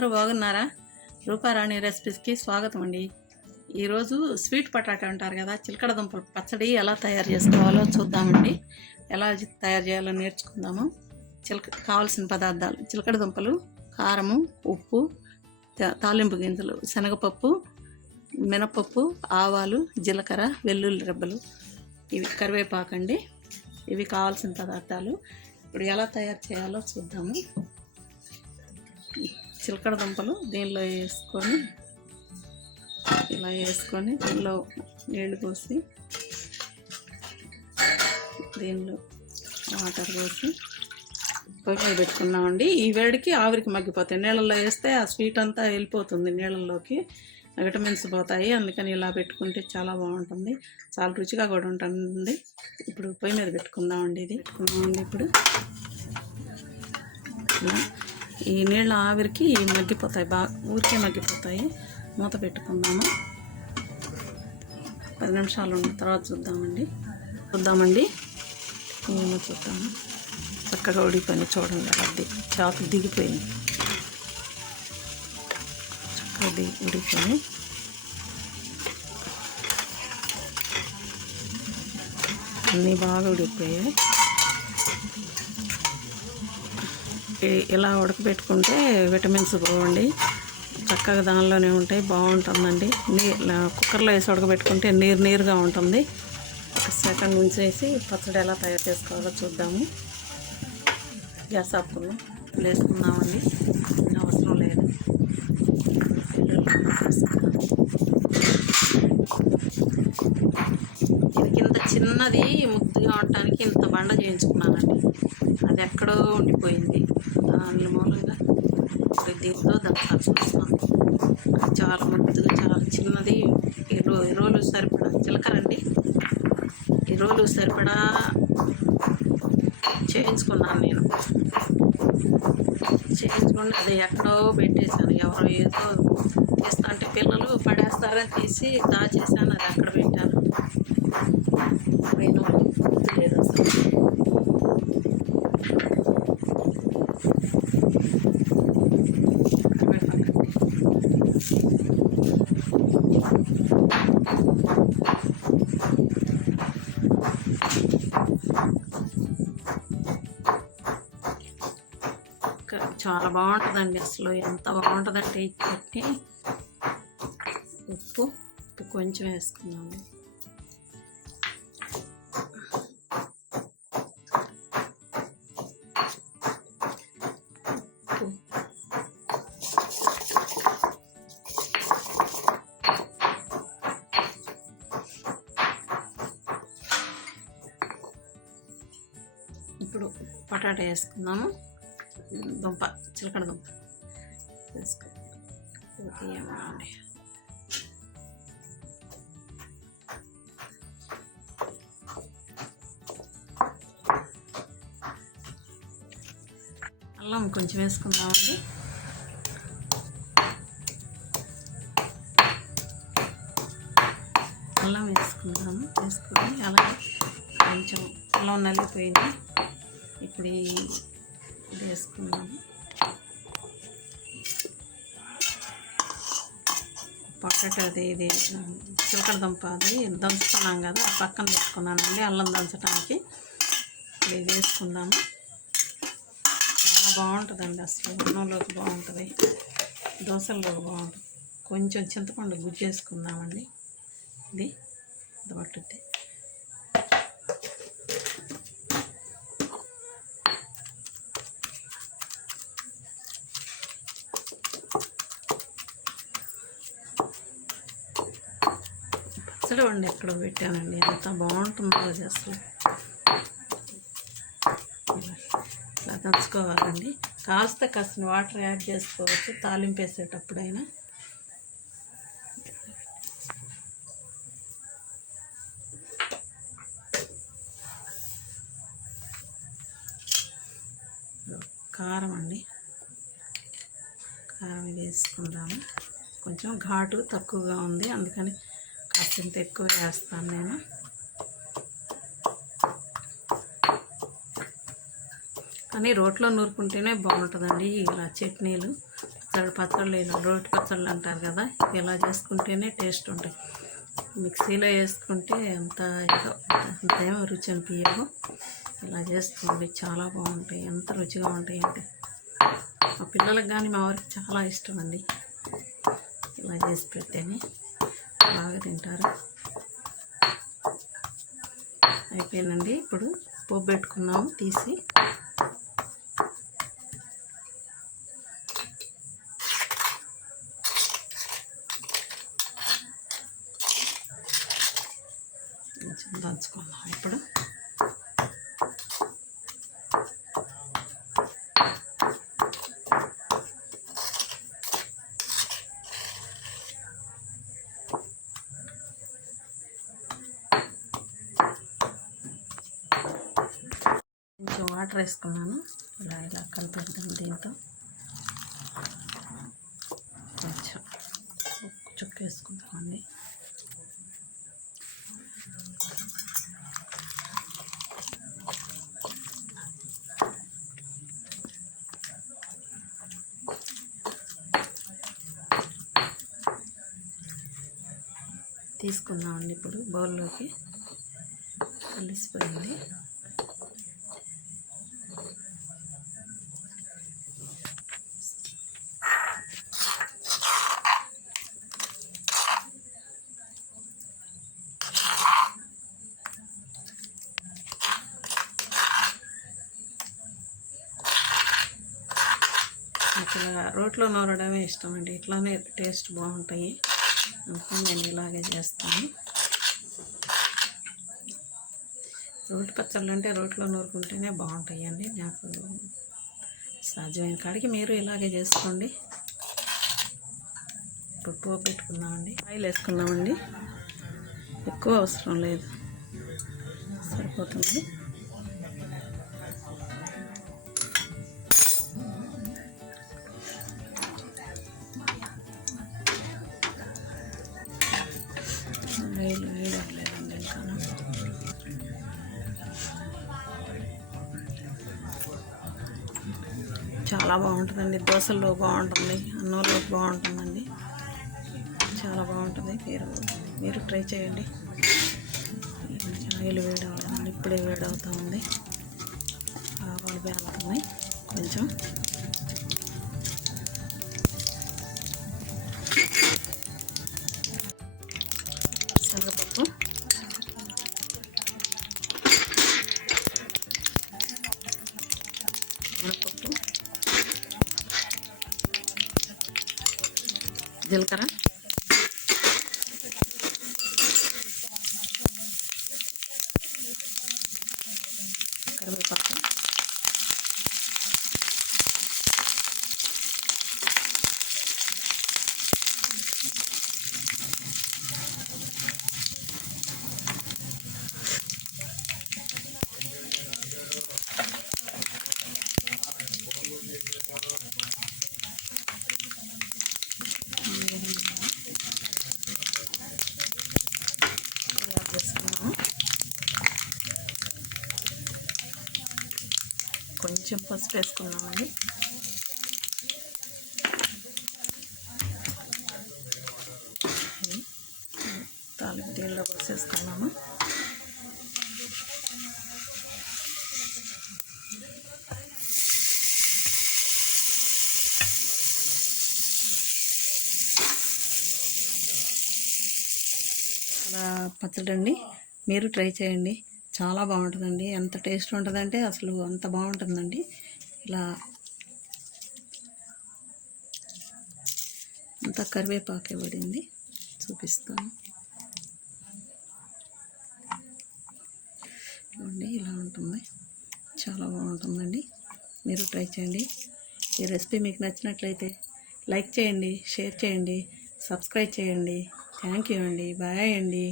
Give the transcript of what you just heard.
అందరూ బాగున్నారా? రూపారాణి రెసిపీస్కి స్వాగతం అండి. ఈరోజు స్వీట్ పొటాటో అంటారు కదా చిలకడ దుంపల పచ్చడి ఎలా తయారు చేసుకోవాలో చూద్దామండి. ఎలా తయారు చేయాలో నేర్చుకుందాము. చిలక కావాల్సిన పదార్థాలు చిలకడ దుంపలు కారము ఉప్పు తాలింపు గింజలు శనగపప్పు మినపప్పు ఆవాలు జీలకర్ర వెల్లుల్లి రెబ్బలు. ఇవి కరివేపాకు అండి ఇవి కావాల్సిన పదార్థాలు. ఇప్పుడు ఎలా తయారు చేయాలో చూద్దాము. చిలకడ దుంపలు దీనిలో వేసుకొని ఇలా వేసుకొని దీనిలో నీళ్ళు పోసి దీనిలో వాటర్ పోసి పొయ్యి మీద పెట్టుకున్నామండి. ఈ వేడికి ఆవిరికి మగ్గిపోతాయి. నీళ్ళల్లో వేస్తే ఆ స్వీట్ అంతా వెళ్ళిపోతుంది నీళ్ళల్లోకి. విటమిన్స్ పోతాయి. అందుకని ఇలా పెట్టుకుంటే చాలా బాగుంటుంది. చాలా రుచిగా కూడా ఉంటుంది. ఇప్పుడు పొయ్యి మీద పెట్టుకుందామండి ఇది. పెట్టుకుందామండి ఇప్పుడు. ఈ నీళ్ళ ఆవిరికి మగ్గిపోతాయి. బాగా ఊరికే మగ్గిపోతాయి. మూత పెట్టుకుందాము. పది నిమిషాలు ఉన్న తర్వాత చూద్దామండి. చూద్దామండి. మేము చూద్దాము. చక్కగా ఉడిపోయింది చూడండి. అది చేతులు దిగిపోయింది. చక్కగా దిగి ఉడిపోయి అన్నీ బాగా ఉడిపోయాయి ఇలా ఉడకబెట్టుకుంటే విటమిన్స్ పోవండి. చక్కగా దానిలోనే ఉంటాయి బాగుంటుందండి. నీ కుక్కర్లో వేసి ఉడకబెట్టుకుంటే నీరు నీరుగా ఉంటుంది. ఒక సెకండ్ ఉంచేసి పచ్చడి ఎలా తయారు చేసుకోవాలో చూద్దాము. గ్యాస్ ఆపుకుందాం. వేసుకుందామండి అవసరం లేదు. ఇది కింద చిన్నది ముద్దుగా ఉండటానికి ఇంత బండ చేయించుకున్నానండి. అది ఎక్కడో ఉండిపోయింది. దాని మూలంగా దీంతో దంచాల్సి వస్తుంది చాలా ముద్దుగా చాలా చిన్నది. ఈ రో ఈ సరిపడా చిలకరండి ఈ రోలు సరిపడా చేయించుకున్నాను నేను. చేయించుకుని అది ఎక్కడో పెట్టేశాను. ఎవరో ఏదో తీస్తా అంటే పిల్లలు పడేస్తారని తీసి దాచేసాను అది అక్కడ పెట్టాను. నేను లేదు అసలు కరివేపాకు. క- చాలా బాగుంటుందండి అసలు. ఎంత బాగుంటుందంటే ఈ చట్నీ? ఉప్పు ఉప్పు కొంచెం వేసుకున్నాము పటాటా వేసుకుందాము దుంప చిలకడ దుంప. వేసుకో. అల్లం కొంచెం వేసుకుందామండి. అల్లం వేసుకుందాము. వేసుకొని అలాగే కొంచెం అల్లం నలిగిపోయింది. ఇప్పుడు వేసుకున్నాము ఇది పొటాటో అది ఇది చిలకడ దుంప అది దంచుకున్నాం కదా పక్కన పెట్టుకున్నానండి అల్లం దంచడానికి ఇప్పుడు ఇది వేసుకుందాము. చాలా బాగుంటుందండి అసలు అన్నంలోకి బాగుంటుంది దోశల్లోకి బాగుంటుంది. కొంచెం చింతపండు గుజ్జు వేసుకుందామండి. ఇది ఇది పట్టుద్ది. పచ్చడి వండి ఎక్కడో పెట్టానండి. ఎంత బాగుంటుందో అది అసలు. ఇలా దంచుకోవాలండి. కాస్త కాసిన వాటర్ యాడ్ చేసుకోవచ్చు తాలింపు వేసేటప్పుడైనా కారం అండి. కారం ఇది వేసుకుందాము. కొంచెం ఘాటు తక్కువగా ఉంది అందుకని కాస్తంత ఎక్కువ వేస్తాను నేను. కానీ రోట్లో నూరుకుంటేనే బాగుంటుందండి ఇలా చట్నీలు. పచ్చడి పచ్చళ్ళు ఇలా రోటి పచ్చళ్ళు అంటారు కదా ఇలా చేసుకుంటేనే టేస్ట్ ఉంటుంది. మిక్సీలో వేసుకుంటే అంత అంతేమో రుచి అనిపించవు ఇలా చేసుకోండి చాలా బాగుంటాయి ఎంత రుచిగా ఉంటాయి అంటే. మా పిల్లలకు కానీ మా వారికి చాలా ఇష్టం అండి. ఇలా చేసి పెడితేనే బాగా తింటారు. అయిపోయిందండి. ఇప్పుడు పోపు పెట్టుకున్నాము తీసి కొంచెం దంచుకుందాం ఇప్పుడు కొంచెం వాటర్ వేసుకున్నాను. ఇలా ఇలా కలిపేద్దాం దీంతో. కొంచెం ఉప్పు చుక్క వేసుకుందామండి తీసుకుందామండి ఇప్పుడు బౌల్లోకి. కలిసిపోయింది. ఇలా రోట్లో నూరడమే ఇష్టం అండి. ఇట్లానే టేస్ట్ బాగుంటాయి. అందుకని నేను ఇలాగే చేస్తాను. రోటి పచ్చళ్ళు అంటే రోట్లో నూరుకుంటేనే బాగుంటాయి అండి. నాకు సాధ్యమైన కాడికి మీరు ఇలాగే చేసుకోండి. ఇప్పుడు పోపు పెట్టుకుందామండి ఆయిల్ వేసుకున్నామండి ఎక్కువ అవసరం లేదు. సరిపోతుంది. ఆయిల్ ఇంకా చాలా బాగుంటుందండి. దోశల్లో బాగుంటుంది. అన్నంలో బాగుంటుందండి. చాలా బాగుంటుంది. మీరు మీరు ట్రై చేయండి. ఆయిల్ వేడవడం ఇప్పుడే వేడవుతూ ఉంది ఆవాలు వేలుతున్నాయి కొంచెం జీలకర్ర కరివేపాకు ఇలా చేసుకున్నాము కొంచెం పసుపు వేసుకున్నామండి తాలింపు నీళ్ళలో పోసేసుకున్నాము అలా పచ్చడి అండి మీరు ట్రై చేయండి. చాలా బాగుంటుందండి. ఎంత టేస్ట్ ఉంటుందంటే అసలు అంత బాగుంటుందండి. ఇలా అంత కరివేపాకే పడింది. చూపిస్తాను. చూడండి ఇలా ఉంటుంది. చాలా బాగుంటుందండి. మీరు ట్రై చేయండి. ఈ రెసిపీ మీకు నచ్చినట్లయితే లైక్ చేయండి షేర్ చేయండి సబ్స్క్రైబ్ చేయండి. థ్యాంక్ యూ అండి. బాయ్ అండి.